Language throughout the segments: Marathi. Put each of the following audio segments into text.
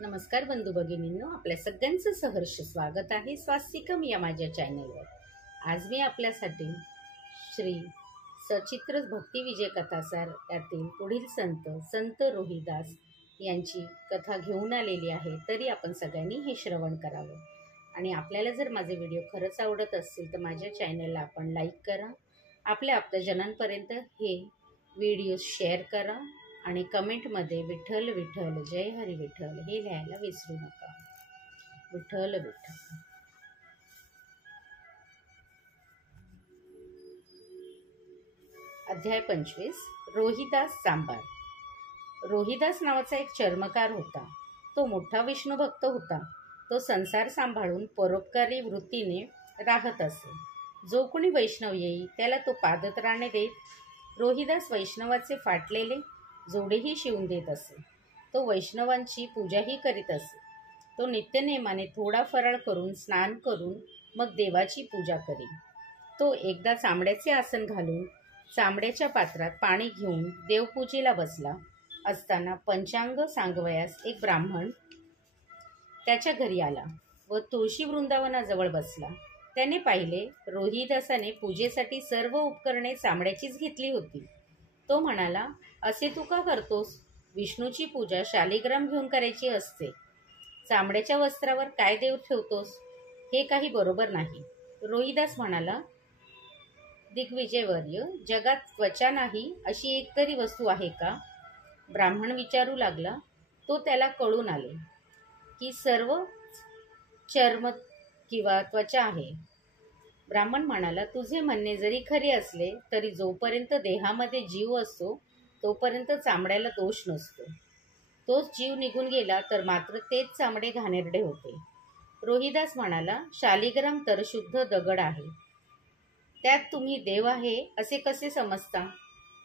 नमस्कार बंधू भगिनींनो, आपल्या सगळ्यांचं सहर्ष स्वागत आहे स्वास्तिकम या माझ्या चॅनलवर। आज मी आपल्यासाठी श्री सचित्र भक्ती विजय कथासार यातील पुढील संत रोहिदास यांची कथा घेऊन आलेली आहे। तरी आपण सगळ्यांनी हे श्रवण करावं आणि आपल्याला जर माझे व्हिडिओ खरंच आवडत असतील तर माझ्या चॅनलला आपण लाईक करा, आपल्या आप्तजनांपर्यंत हे व्हिडिओ शेअर करा आणि कमेंटमध्ये विठ्ठल विठ्ठल जय हरी विठ्ठल हे लिहायला विसरू नका। विठ्ठल विठ्ठल। अध्याय 25। रोहिदास सांबार। रोहिदास नावाचा एक चर्मकार होता। तो मोठा विष्णू भक्त होता। तो संसार सांभाळून परोपकारी वृत्तीने राहत असे। जो कोणी वैष्णव येई त्याला तो पादत्राणे देत। रोहिदास वैष्णवाचे फाटलेले जोडेही शिवून देत असे। तो वैष्णवांची पूजाही करीत असे। तो नित्यनेमाने थोडा फराळ करून स्नान करून मग देवाची पूजा करी। तो एकदा चांबड्याचे आसन घालून चांबड्याच्या पात्रात पाणी घेऊन देवपूजेला बसला असताना पंचांग सांगवयास एक ब्राह्मण त्याच्या घरी आला व तुळशी वृंदावनाजवळ बसला। त्याने पाहिले रोहिदासाने पूजेसाठी सर्व उपकरणे चांबड्याचीच घेतली होती। तो म्हणाला, असे तू का करतोस? विष्णूची पूजा शालिग्राम घेऊन करायची असते। चामड्याच्या वस्त्रावर काय देव ठेवतोस? हे काही बरोबर नाही। रोहिदास म्हणाला, दिग्विजयवर्य, जगात त्वचा नाही अशी एकतरी वस्तू आहे का? ब्राह्मण विचारू लागला। तो त्याला कळून आले की सर्व चर्म किंवा त्वचा आहे। ब्राह्मण म्हणाला, तुझे म्हणणे जरी खरे असले तरी जोपर्यंत देहामध्ये जीव असतो तोपर्यंत चामड्याला दोष नसतो। तोच जीव निघून गेला तर मात्र तेच चामडे घाणेरडे होते। रोहिदास म्हणाला, शालिग्राम तर शुद्ध दगड आहे, त्यात तुम्ही देव आहे असे कसे समजता?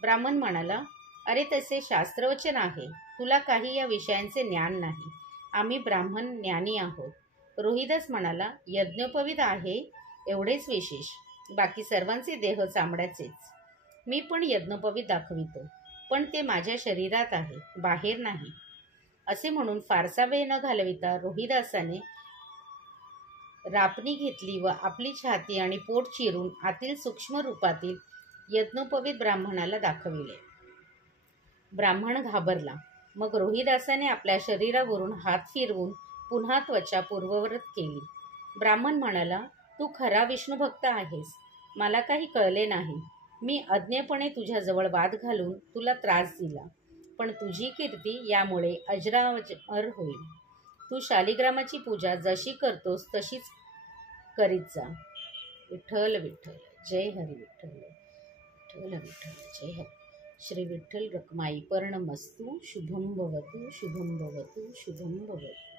ब्राह्मण म्हणाला, अरे तसे शास्त्रवचन आहे, तुला काही या विषयांचे ज्ञान नाही। आम्ही ब्राह्मण ज्ञानी आहोत। रोहिदास म्हणाला, यज्ञोपवीत आहे एवढेच विशेष, बाकी सर्वांचे देह चामड्याचेच। मी पण यज्ञोपवीत दाखवितो, पण ते माझ्या शरीरात आहे, बाहेर नाही। असे म्हणून फारसा वेळ न घालविता रोहिदासाने रापणी घेतली व आपली छाती आणि पोट चिरून आतील सूक्ष्म रूपातील यज्ञोपवीत ब्राह्मणाला दाखविले। ब्राह्मण घाबरला। मग रोहिदासाने आपल्या शरीरावरून हात फिरवून पुन्हा त्वचा पूर्ववत केली। ब्राह्मण म्हणाला, तू खरा विष्णुभक्त आहेस, मला काही कळले नाही। मी अज्ञपणे तुझ्याजवळ वाद घालून तुला त्रास दिला, पण तुझी कीर्ती यामुळे अजरामर होईल। तू शालिग्रामाची पूजा जशी करतोस तशीच करीत जा। विठ्ठल विठ्ठल जय हरी विठ्ठल। विठ्ठल विठ्ठल जय हरी। श्री विठ्ठल रखमाई पर्णमस्तु। शुभम भवतु शुभम भवतु शुभम भवतु।